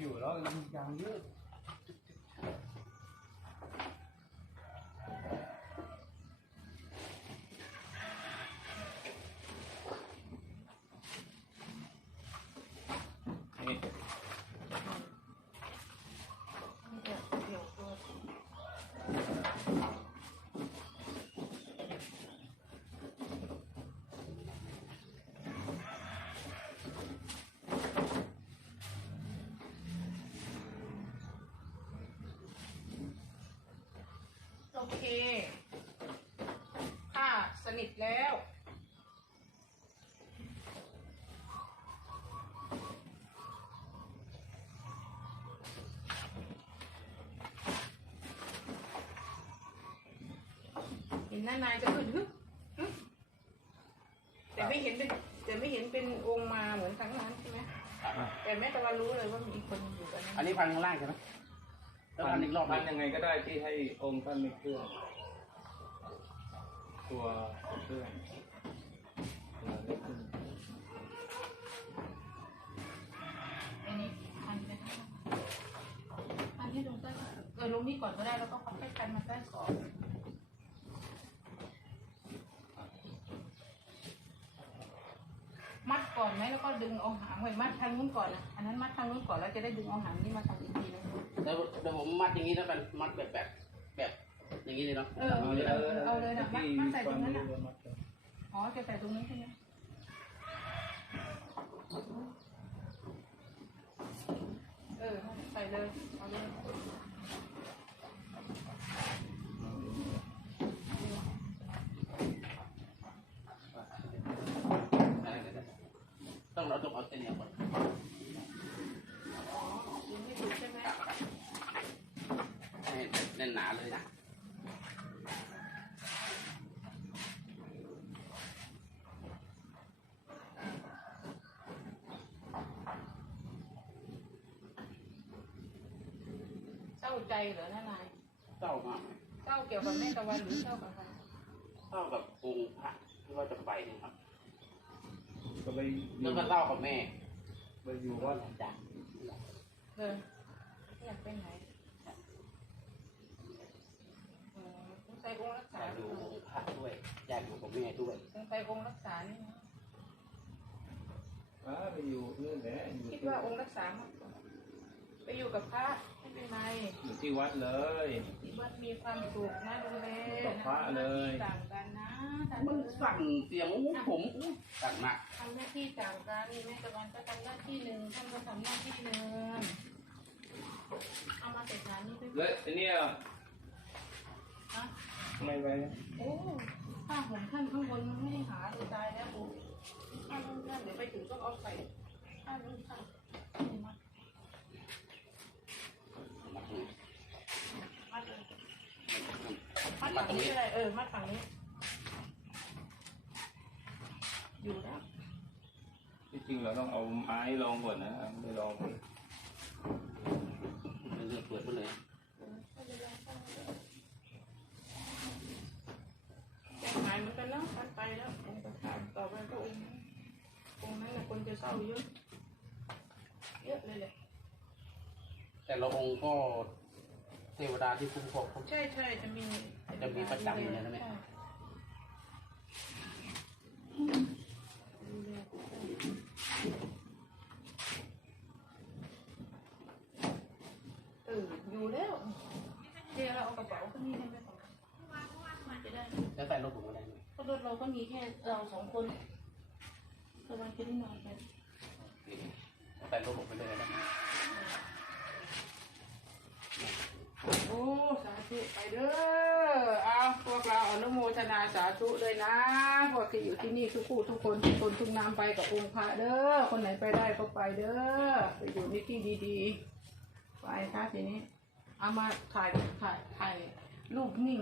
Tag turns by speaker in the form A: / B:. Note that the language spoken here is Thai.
A: อยู่แล้วยังยืด
B: โอเคผ้าสนิทแล้วเห็นหน้านายจะขึ้นแต่ไม่เห็นเป็นองค์มาเหมือนครั้งนั้นใช่ไหมแต่แม่ตะวันรู้เลยว่ามีคนอยู่กัน
C: อันนี้พันข้างล่างใช่ไหมแล้วพันอีกรอบ
A: พันยังไงก็ได้ที่ให้องค์ท่านไม่เคลื่อนตัวเคลื่อนเล็กขึ้น
B: อันนี้พันไปพันที่ลงใต้ลงนี่ก่อนก็ได้แล้วก็ค่อยๆพันมาใต้ก่อนมัดก่อนไหมแล้วก็ดึงเอาหางไว้มัดทางนู้นก่อนนะอันนั้นมัดทางนู้นก่อนแล้วจะได้ดึงเอาหางนี่มาทำอีกทีนึง
C: เดี๋ยวผมมัดอย่างนี้แล้วกันมัดแบบอย่างนี้เลยเนาะ
B: เอาเลยนะมัดใส่ตรงนั้นนะอ๋อจะใส่ตรงนี้ใช่ไหมใส่เลยเอาเลย
C: ต้องเอาเส้นนี้ก่อน
B: ดึงไม่ถูกใช่ไหม
C: ให้แน่นหนาเลยนะ
B: เศร้าใจเหรอน้านาย
C: เศร้ามาก
B: เศร้าเกี่ยวกับแม่ตะวันหรือเศร้ากับใคร
C: เศร้ากับองค์พระที่ว่าจะไปนะครับ
A: ก็ไป
C: แล้วก็เศร้ากับแม่
A: ไปอยู่วัด
C: จ้ะ
B: อยากไปไหนต้องใส่องค์รักษา
C: ดูองค์พระด้วยอยากอยู่กับแม่ด้วย
B: ต้องใส่องค์รักษานี่
A: ไปอยู่นี่แหละ
B: คิดว่าองค์รักษามากกว่าไปอยู่กับพระไม่เป็นไร
A: อยู่ที่วัดเลย
B: ที่วัดมีความสุขนะดูแล
A: กับพระเลย
B: ต่างกันนะ
C: มึงสั่งเสียงผมสั่งหนัก
B: ทำหน้าที่ต่างกันแม่ตะวันก็ทำหน้าที่หนึ่งท่านก็ทำหน้าที่หนึ่งเอามาเสร็จงานนี้ด้วย
A: อันนี้
B: ฮะ
A: ไม่ไป
B: โอ้ผ้าห่มท่านข้างบนมันไม่ได้หาเลยตายแล้วโอ้ผ้านุ่งท่านเดี๋ยวไปถึงต้องเอาใส่ผ้านุ่งท่านมัดเลยมัดฝั่งนี้ก็ได้มัดฝั่งนี้อยู่แล้ว
A: ที่จริงเราต้องเอาไม้ลองก่อนนะไม่ลองไป
C: เลือกเปิดไปเลย
B: หายเหมือนกันแล้วพันไปแล้วองค์ประธานต่อไปก็องค์นั้นแหละคนจะเศร้าเยอะเลยแหละ
C: แต่ละองค์ก็เทวดาที่คุ้มครอง
B: ใช่จะมี
C: ประจำเลยนะแม่
B: อยู่แล้วเดี๋ยวเราเอากระเป๋าขึ้นนี่ได้ไหมจะได้
C: แล้วใส่รถผมก็ได้
B: เพราะรถเราก็มีแค่เราสองคนตะวันจะได้นอนกัน
C: ใส่รถผมไปเลยนะ
B: โอ้สาธุไปเด้อเอาพวกเราอนุโมทนาสาธุเลยนะพวกที่อยู่ที่นี่ทุกผู้ทุกคนทุกนำไปกับองค์พระเด้อคนไหนไปได้ก็ไปเด้อไปอยู่ในที่ดีๆไปค่ะทีนี้เอามาถ่ายรูปนิ่ง